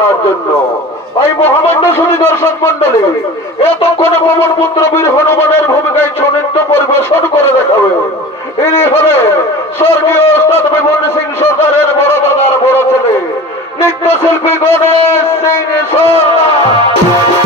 করার জন্য। এই মহামান্য শুনি দর্শক মন্ডলী, এতক্ষণে পবন পুত্র বীর হনুমানের ভূমিকায় সুনৃত্য পরিবেশন করে দেখাবে। ইনি হলেন স্বর্গীয় ওস্তাদ বিমল সিং সরকারের বড় দাদার বড় ছেলে, নৃত্যশিল্পী গণেশ সিং সরকার।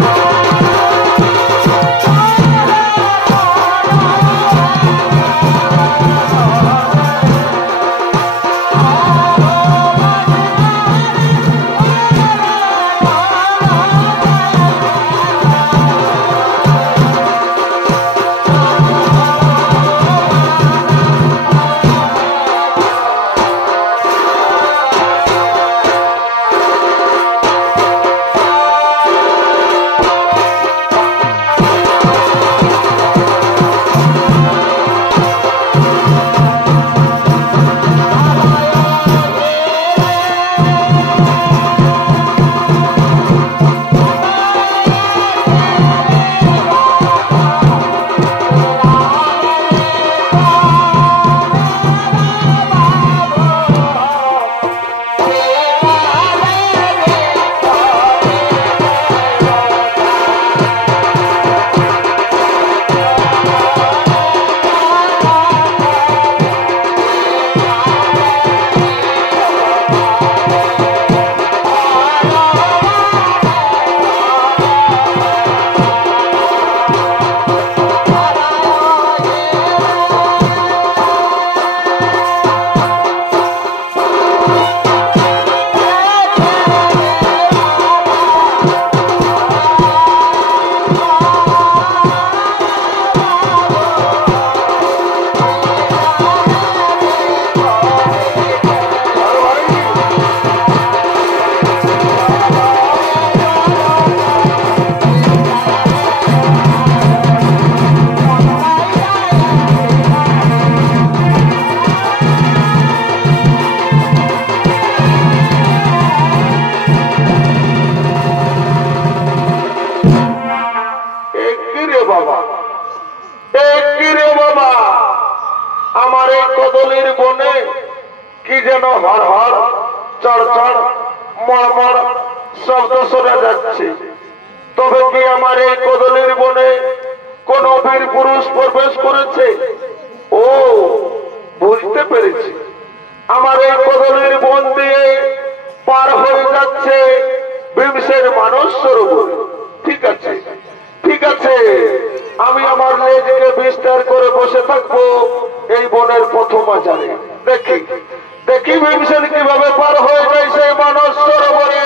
তবে কি আমার এই কদলের বনে কোন বীর পুরুষ প্রবেশ করেছে? ও বুঝতে পেরেছি, আমার এই কদলের বন দিয়ে পার হয়ে যাচ্ছে ভীমসেন মানস সরোবর। ঠিক আছে, ঠিক আছে, আমি আমার লেজকে বিস্তার করে বসে থাকবো এই বনের প্রথম আচারে। দেখি দেখি ভীমসেন কিভাবে পার হয়ে যায় সেই মানস সরোবরে।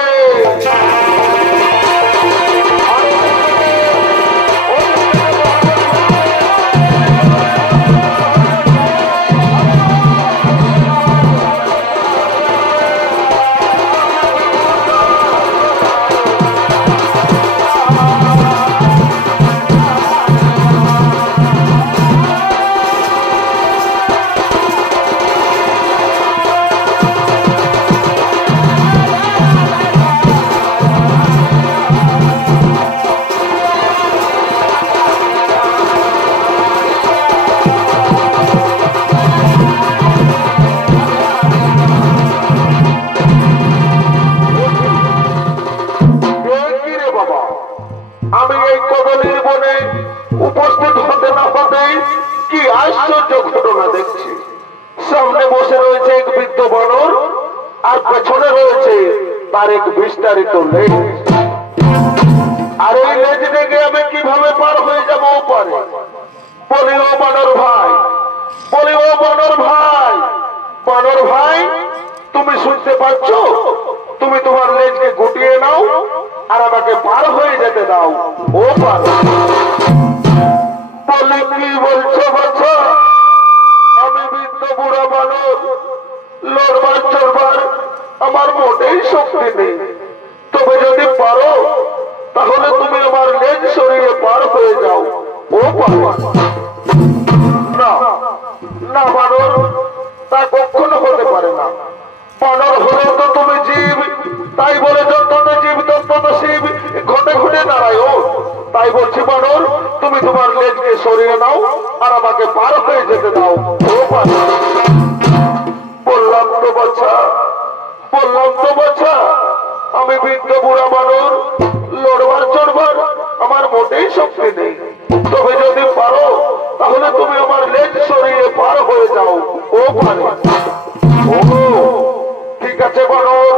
আমি এই কদলের বনে উপস্থিত হতে না হতেই কি আশ্চর্য ঘটনা দেখছি। সামনে বসে রয়েছে এক বৃদ্ধ বানর, আর পেছনে রয়েছে তার এক বিস্তারিত লেজ। আর এই লেজ দেখে আমি কিভাবে পার হয়ে যাব ওপারে? বলি ও বানর ভাই, বলি ও বানর ভাই, বানর ভাই তুমি শুনতে পাচ্ছ? তুমি তোমার লেজকে গুটিয়ে নাও আর আমাকে পার হয়ে যেতে দাও। ও পার বলে কি বলছো বাচ্চা? আমি বৃদ্ধ বুড়া বানর, লড়বার চড়বার আমার মোটেই শক্তি নেই। তবে যদি পারো তাহলে তুমি আমার লেজ সরিয়ে পার হয়ে যাও। ও পার না না বানর, তা কখনো হতে পারে না। বানর হলে তো তুমি জীব, তাই বলে যত জীব তত শিব ঘটে ঘটে দাঁড়ায়। ও তাই বলছি বানর, তুমি তোমার লেজকে সরিয়ে নাও আর আমাকে পার হয়ে যেতে দাও। ও বললাম তো বাচ্চা, বললাম তো বাচ্চা, আমি বৃদ্ধ বুড়া মানুষ, লড়বার চড়বার আমার মোটেই শক্তি নেই। তবে যদি পারো তাহলে তুমি আমার লেজ সরিয়ে পার হয়ে যাও। ও পারে। ও ঠিক আছে বানর,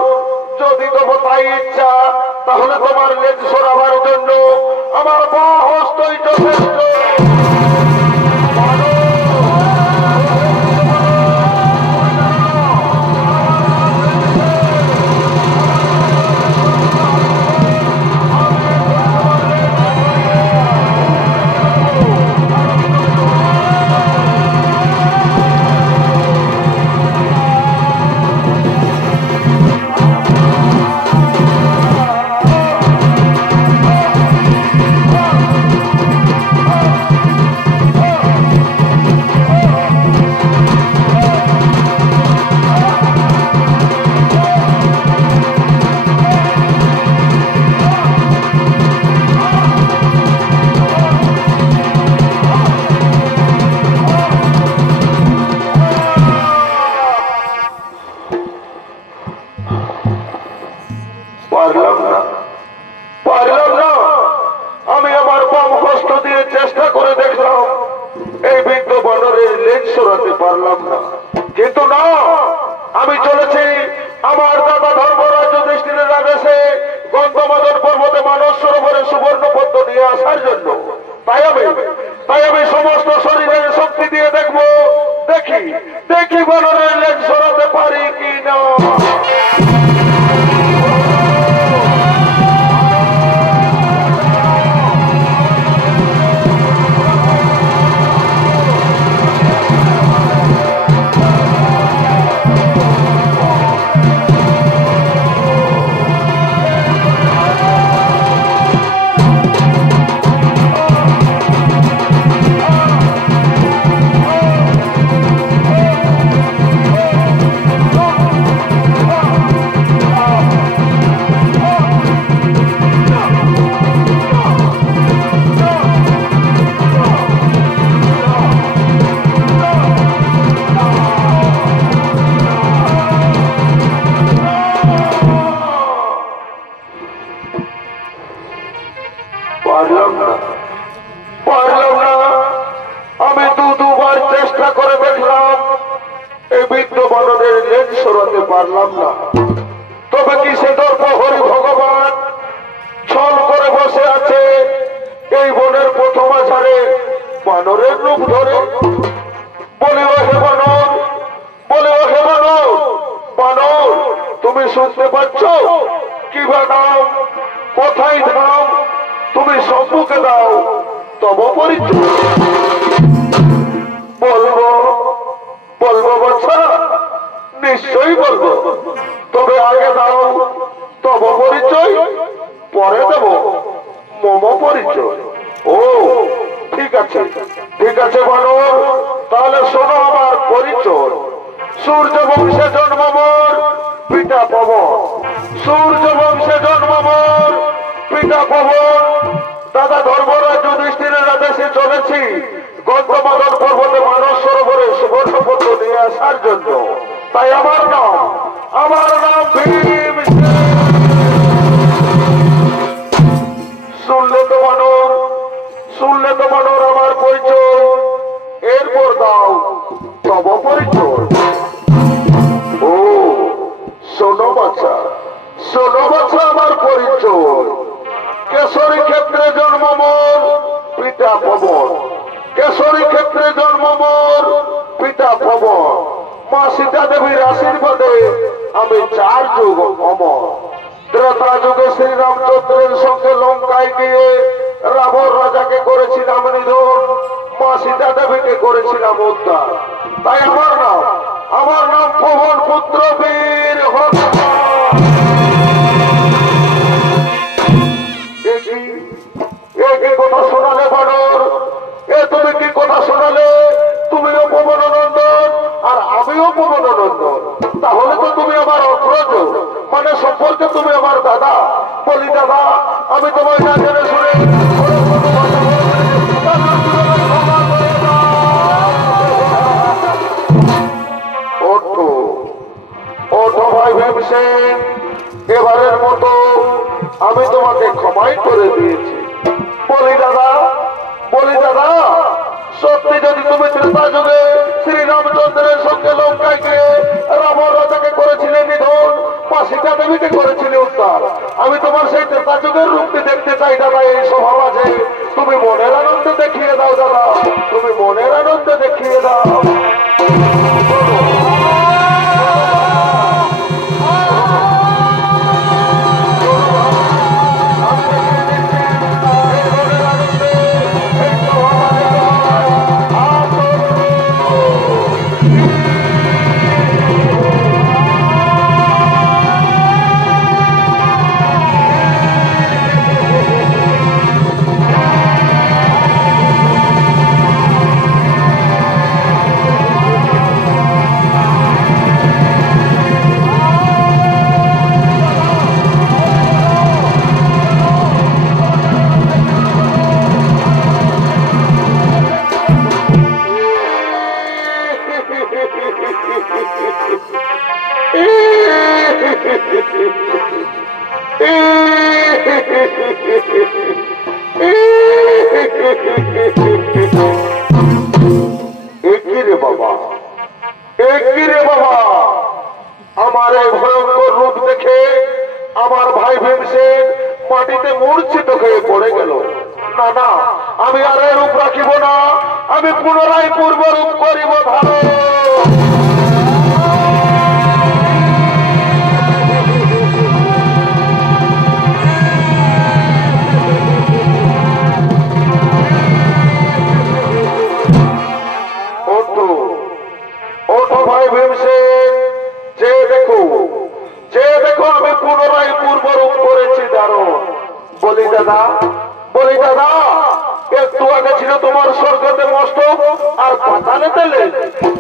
যদি তোমার তাই ইচ্ছা তাহলে তোমার লেজ সরাবার জন্য আমার বাঁ হস্তই যথেষ্ট। আমি আমার বাম হস্ত দিয়ে চেষ্টা করে দেখলাম, এই বৃদ্ধ বানরের লেজ সরাতে পারলাম না। কিন্তু না, আমি চলেছি আমার দাদা ধর্মরাজ যুধিষ্ঠিরের আদেশে গন্ধমাদন পর্বতে মানস সরোবরে সুবর্ণ পদ্ম নিয়ে আসার জন্য। তাই আমি সমস্ত শরীরের শক্তি দিয়ে দেখবো, দেখি বানরের লেজ সরাতে পারি কি না। পারলাম না। আমি দুবার চেষ্টা করে দেখলাম, এই বৃদ্ধ বানরের লেজ সরাতে পারলাম না। তবে কি সে দর্প হরি ভগবান ছল করে বসে আছে এই বনের প্রথম আছাড়ে বানরের রূপ ধরে। বলে ও হে বানর, বানর তুমি শুনতে পাচ্ছ? কি বা নাম, কোথায় ধাম? তুমি সম্মুখে দাও তব পরিচয়। বলবো বাচ্চা, নিশ্চয়ই বলবো। তবে আগে দাও তব পরিচয়, পরে দেব মম পরিচয়। ও ঠিক আছে বানর, তাহলে শোনো আমার পরিচয়। সূর্য বংশে জন্ম মোর পিতা পবন, সূর্য বংশে জন্ম মোর পিতা পবন। দাদা ধর্মরাজ যুধিষ্ঠিরের আদেশে চলেছি গন্ধমাদন পর্বতে মানস সরোবরে সুবর্ণ পদ্ম নিয়ে আসার জন্য। তাই আমার নাম ভীম। শুনলে তো বানর আমার পরিচয়, এরপর দাও তব পরিচয়। ও শোনো বাচ্চা আমার পরিচয়। কেশরী ক্ষেত্রে জন্ম মোর পিতা পবন, কেশরী ক্ষেত্রে জন্ম মোর পিতা পবন। মা সীতা দেবীর আশীর্বাদে আমি 4 যুগ অমর। ত্রেতা যুগে শ্রীরামচন্দ্রের সঙ্গে লঙ্কায় গিয়ে রাবণ রাজাকে করেছিলাম নিধন, মা সীতা দেবীকে করেছিলাম উদ্ধার। তাই আমার নাম পবন পুত্র বীর হনুমান। কি কথা শোনালে বানর, তুমি কি কথা শোনালে? তুমিও পবননন্দন আর আমিও পবননন্দন। তাহলে তো তুমি আমার অগ্রজ, মানে সম্পর্কে তুমি আমার দাদা। বলি দাদা, আমি তোমায় না জেনে শুনে ওঠো ভাই ভীমসেন, মতো আমি তোমাকে ক্ষমাই করে দিয়েছি। বলি দাদা, সত্যি যদি তুমি ত্রেতা যুগে শ্রীরামচন্দ্রের সঙ্গে লঙ্কায় গিয়ে রাবণ রাজাকে করেছিলে নিধন, সীতা দেবীকে করেছিলে উদ্ধার, আমি তোমার সেই ত্রেতা যুগের রূপটি দেখতে চাই দাদা। এই সভা মাঝে তুমি মনের আনন্দে দেখিয়ে দাও দাদা, তুমি মনের আনন্দে দেখিয়ে দাও। আমার এই ভয়ঙ্কর রূপ দেখে আমার ভাই ভীমসেন মাটিতে মূর্ছিত হয়ে পড়ে গেল। না, আমি আর এর রূপ রাখিব না, আমি পুনরায় পূর্ব রূপ করিব ধারণ। ভাই ভীমসেন, যে দেখো আমি পুনরায় পূর্ব রূপ করেছি দারুণ। বলি দাদা, একটু আগে ছিল তোমার স্বর্গতে মস্তক আর পাতালে তেলে,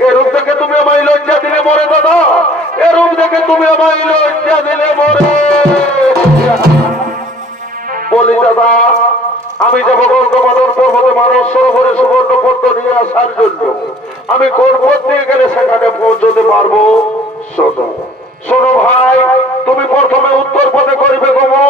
এরূপ দেখে তুমি আমায় লজ্জা দিলে মরে দাদা, এরূপ দেখে তুমি আমায় লজ্জা দিলে মরে। বলি দাদা, আমি যাবো গঙ্গামাদন পর্বতে মানস সরোবরে সুবর্ণ পদ্ম নিয়ে আসার জন্য। আমি কোন পথ দিয়ে গেলে সেখানে পৌঁছতে পারবো? শোনো ভাই, তুমি প্রথমে উত্তর পথে করিবে গমন,